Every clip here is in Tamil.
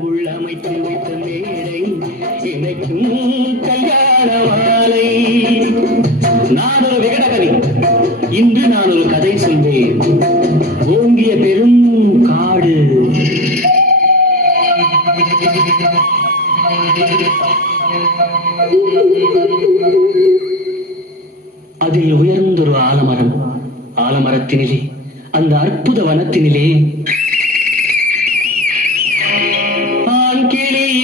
உள்ளமைத்து வைத்த மேடை இணைக்கும் கல்யாண மாலை. நான் ஒரு விகடகவி. இன்று நான் ஒரு கதை சொல்வேன். ஓங்கிய பெரும் காடு. அதில் உயர்ந்தொரு ஆலமரம். ஆலமரத்தினிலே, அந்த அற்புத வனத்தினிலே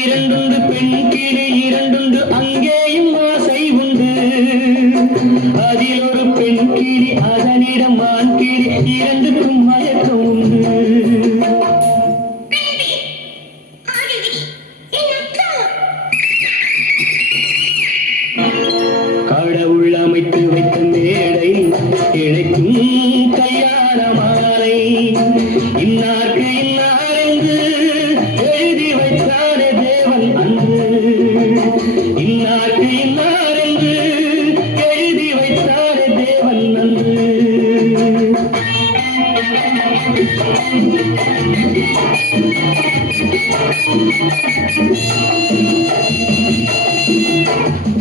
இரண்டுண்டு பெண் கிளி இரண்டுண்டு, அங்கேயும் ஆசை உண்டு. அதில் ஒரு பெண் கிளி, அதனிடம் ஆண் கிளி, இரண்டுக்கும் மயக்கம் உண்டு. கடவுள் அமைத்து வைத்த மேடை இணைக்கும் கல்யாண மாலை. இன்னார்க்கு இன்னார் என்று எழுதி வைத்தாரே தேவன் அன்று. இன்னார்க்கு இன்னார் என்று எழுதி வைத்தாரே தேவன் அன்று.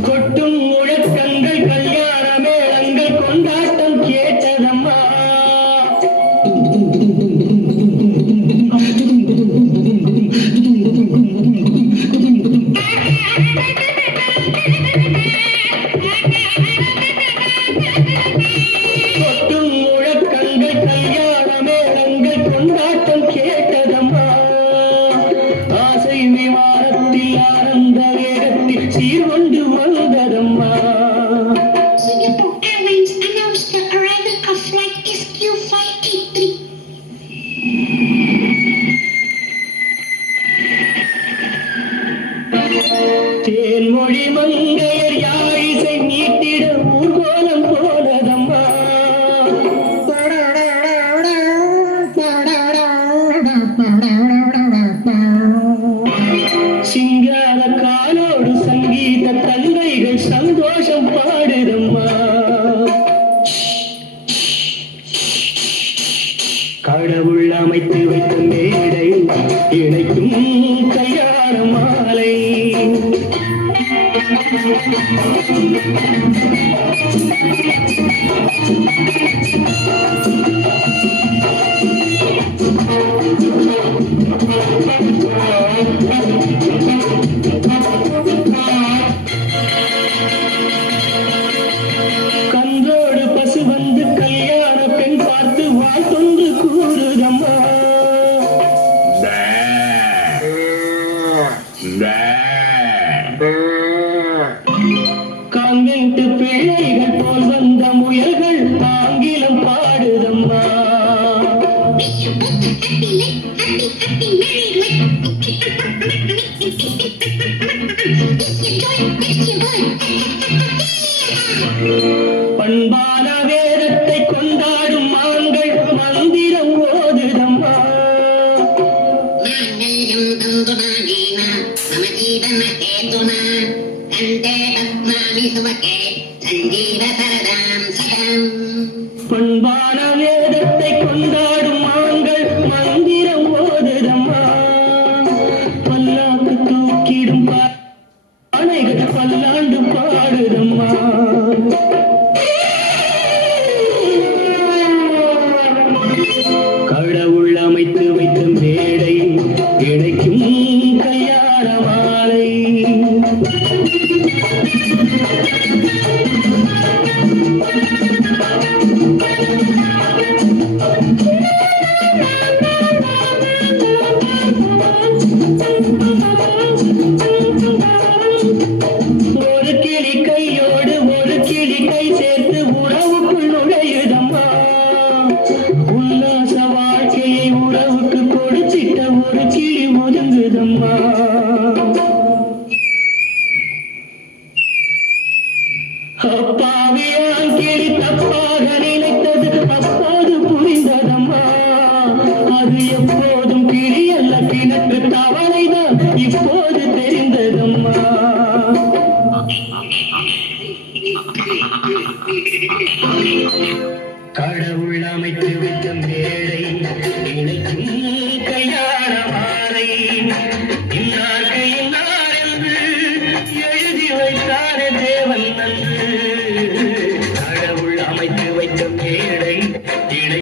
கொட்டும் முழக்கங்கள், கல்யாண மேளங்கள், கொண்டாட்டம் கேட்டதம்மா. கொட்டும் முழக்கங்கள், கல்யாண மேளங்கள், கொண்டாட்டம் கேட்டதம்மா. ஆசை விமானத்தில் ஆனந்த வேகத்தில் சீர்கொண்டு வந்ததம்மா. Singapore Airlines announced the arrival of flight SQ583. Thenmozhi மங்கையர் யாழிசை மீட்டிட ஊர்கோலம் போனதம்மா. சிங்கார காலோடு சங்கீத தந்தைகள் சந்தோஷம் பாடுதம்மா. கடவுள் அமைத்து வைத்த மேடை இணைக்கும் கல்யாண மாலை. கன்றோடு பசு வந்து கல்யாண பெண் பார்த்து வாழ்த்தொன்று கூறுதம்மா. கான்வென்ட் பிள்ளைகள் போல் வந்த முயல்கள் ஆங்கிலம் பாடுதம்மா. Wish you both a happy life, happy married life. Yes, you joy, yes, you boy. பண்பான வேதத்தை கொண்டாடும் மான்கள் மந்திரம் ஓதுதம்மா. மாங்கல்யம் தந்துநானேன மம ஜீவன ஹேதுனா கண்டே பத்மானி சுபகே சஞ்சீவ சரதாம் சதாம். பண்பான வேதத்தை கொண்டாடும் மான்கள் மந்திரம் ஓதுதம்மா. பல்லாக்கு தூக்கிடும் பானைகள் பல்லாண்டு பாடுதம்மா. கடவுள் அமைத்து வைத்த மேடை இணைக்கும் கல்யாண மாலை. ஒரு கிளி கையோடு ஒரு கிளி கை சேர்த்து உறவுக்குள் நுழையுதம்மா. உல்லாச வாழ்க்கையை உறவுக்கு கொடுத்திட்ட ஒரு கிளி ஒதுங்குதம்மா. அப்பாவியான் கிளி தப்பாக நினைத்தது அப்போது புரிந்ததம்மா. அது எப்போதும் கிளி அல்ல, கிணற்று தவளைதான் இப்போது தெரிந்ததம்மா. கடவுள் அமைத்து வைத்த மேடை இணைக்கும் கல்யாண மாலை. வந்து